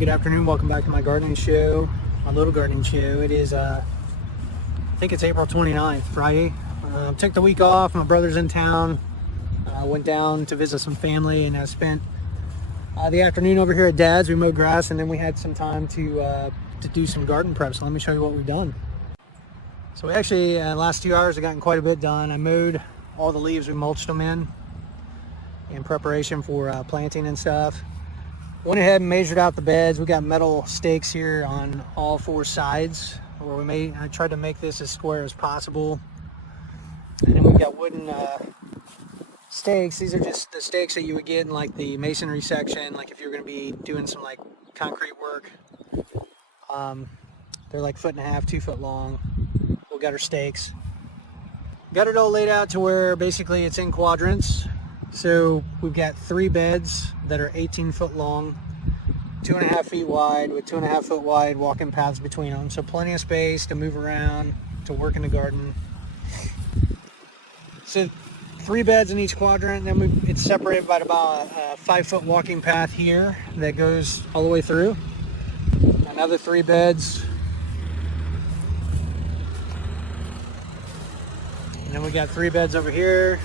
good afternoon. Welcome back to my gardening show, my little gardening show. It is, I think it's April 29th, Friday. Took the week off. My brother's in town. Went down to visit some family, and I spent the afternoon over here at Dad's. We mowed grass, and then we had some time to do some garden prep. So let me show you what we've done. So we actually, in the last 2 hours, have gotten quite a bit done. I mowed all the leaves. We mulched them in preparation for planting and stuff. Went ahead and measured out the beds. We got metal stakes here on all four sides where I tried to make this as square as possible. And then we've got wooden stakes. These are just the stakes that you would get in like the masonry section, like if you're going to be doing some like concrete work. They're like 1.5 feet, 2 foot long. We got our stakes. Got it all laid out to where basically it's in quadrants. So we've got 3 beds that are 18 foot long, 2.5 feet wide, with 2.5 foot wide walking paths between them. So plenty of space to move around, to work in the garden. So 3 beds in each quadrant. Then it's separated by about a 5 foot walking path here that goes all the way through. Another 3 beds. And then we got 3 beds over here.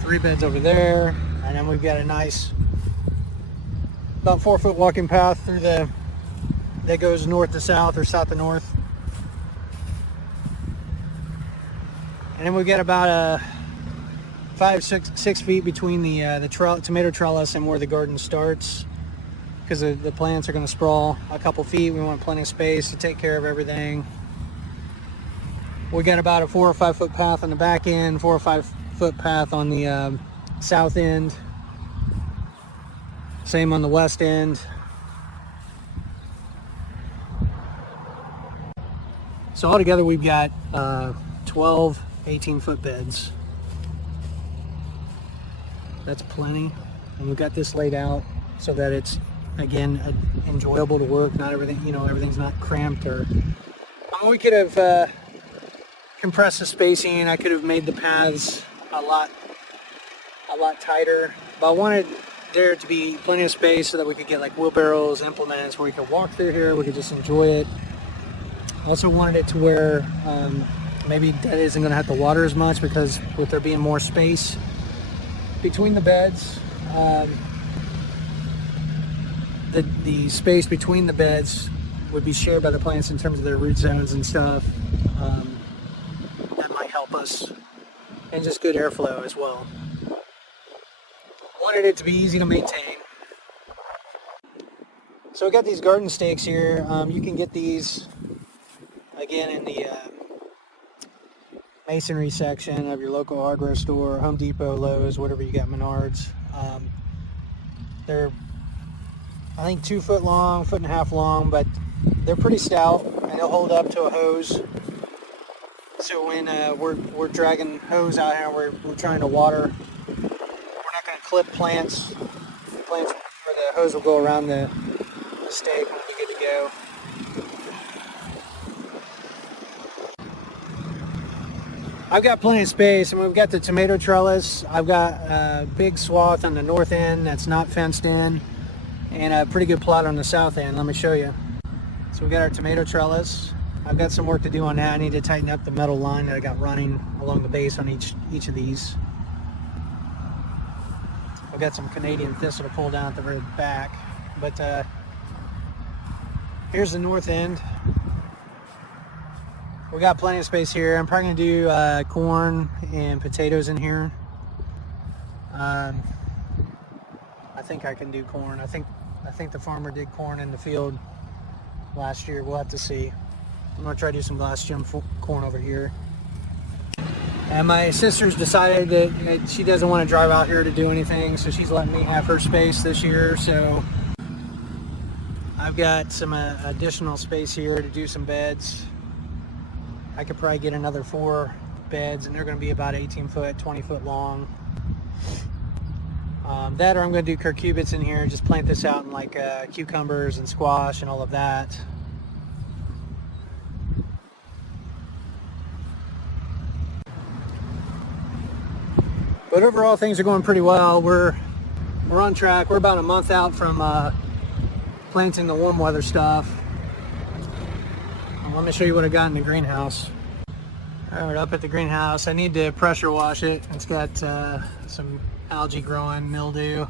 3 beds over there, and then we've got a nice about 4 foot walking path through that goes north to south or south to north. And then we've got about 6 feet between the tomato trellis and where the garden starts, because the plants are going to sprawl a couple feet. We want plenty of space to take care of everything. We got about a 4 or 5 foot path on the back end, 4 or 5 foot path on the south end, same on the west end. So altogether we've got 12 18 foot beds. That's plenty, and we've got this laid out so that it's again enjoyable to work. Not everything, everything's not cramped or we could have compressed the spacing. I could have made the paths a lot tighter, but I wanted there to be plenty of space so that we could get like wheelbarrows, implements, where we could walk through here, we could just enjoy it. I also wanted it to where maybe Dad isn't going to have to water as much, because with there being more space between the beds, the space between the beds would be shared by the plants in terms of their root zones and stuff. That might help us. And just good airflow as well. Wanted it to be easy to maintain. So I got these garden stakes here. You can get these again in the masonry section of your local hardware store, Home Depot, Lowe's, whatever you got, Menards. They're, I think, 2 foot long, 1.5 feet long, but they're pretty stout and they'll hold up to a hose. So when we're dragging hose out here, we're trying to water, we're not going to clip plants where the hose will go around the stake and we'll be good to go. I've got plenty of space, and we've got the tomato trellis. I've got a big swath on the north end that's not fenced in, and a pretty good plot on the south end. Let me show you. So we've got our tomato trellis. I've got some work to do on that. I need to tighten up the metal line that I got running along the base on each of these. I've got some Canadian thistle to pull down at the very back. But here's the north end. We got plenty of space here. I'm probably going to do corn and potatoes in here. I think I can do corn. I think the farmer did corn in the field last year. We'll have to see. I'm going to try to do some glass gem corn over here. And my sister's decided that she doesn't want to drive out here to do anything, so she's letting me have her space this year. So I've got some additional space here to do some beds. I could probably get another 4 beds, and they're going to be about 18 foot, 20 foot long. That, or I'm going to do curcubits in here, just plant this out in like cucumbers and squash and all of that. But overall, things are going pretty well. We're on track. We're about a month out from planting the warm weather stuff. Let me show you what I got in the greenhouse. All right, up at the greenhouse, I need to pressure wash it. It's got some algae growing, mildew.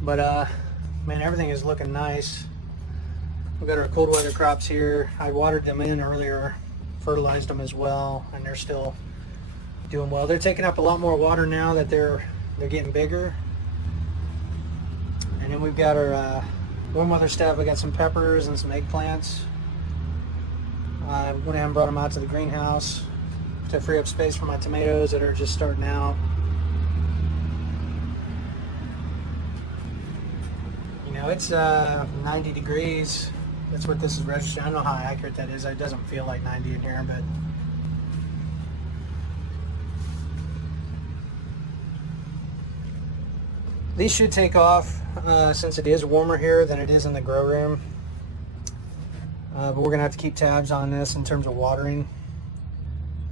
But man, everything is looking nice. We've got our cold weather crops here. I watered them in earlier, fertilized them as well, and they're still doing well. They're taking up a lot more water now that they're getting bigger. And then we've got our warm weather stuff. We got some peppers and some eggplants. I went ahead and brought them out to the greenhouse to free up space for my tomatoes that are just starting out. You know, it's 90 degrees. That's what this is registered. I don't know how accurate that is. It doesn't feel like 90 in here, but these should take off since it is warmer here than it is in the grow room. But we're gonna have to keep tabs on this in terms of watering.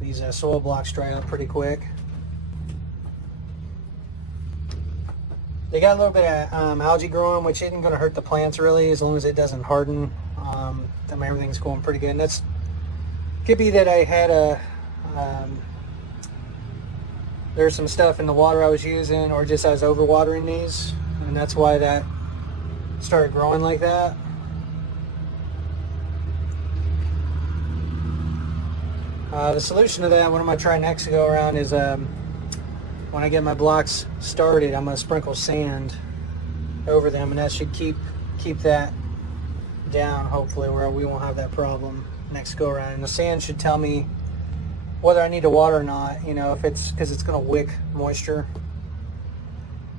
These soil blocks dry up pretty quick. They got a little bit of algae growing, which isn't gonna hurt the plants really, as long as it doesn't harden. Then everything's going pretty good. And that's could be that I had there's some stuff in the water I was using, or just I was overwatering these, and that's why that started growing like that. The solution to that, what I'm going to try next go around is when I get my blocks started, I'm going to sprinkle sand over them, and that should keep that down, hopefully, where we won't have that problem next go around. And the sand should tell me whether I need to water or not, you know, if it's because it's going to wick moisture.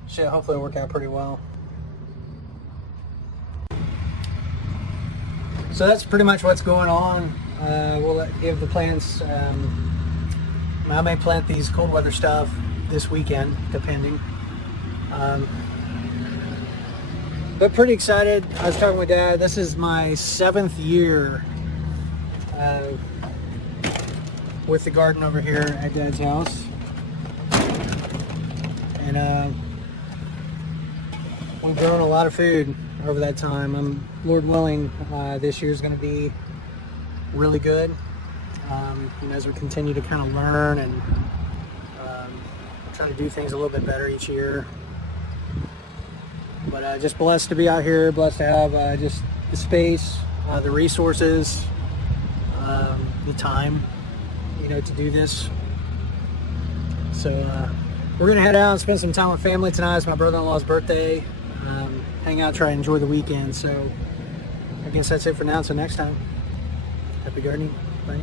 Should hopefully work out pretty well. So that's pretty much what's going on. We'll give the plants, I may plant these cold weather stuff this weekend, depending. But pretty excited. I was talking with Dad, this is my 7th year with the garden over here at Dad's house. And we've grown a lot of food over that time. Lord willing, this year's going to be really good. And as we continue to kind of learn and try to do things a little bit better each year. But just blessed to be out here, blessed to have just the space, the resources, the time, you know, to do this. So we're gonna head out and spend some time with family tonight. It's my brother-in-law's birthday. Hang out, try to enjoy the weekend. So I guess that's it for now. Until next time, happy gardening. Bye.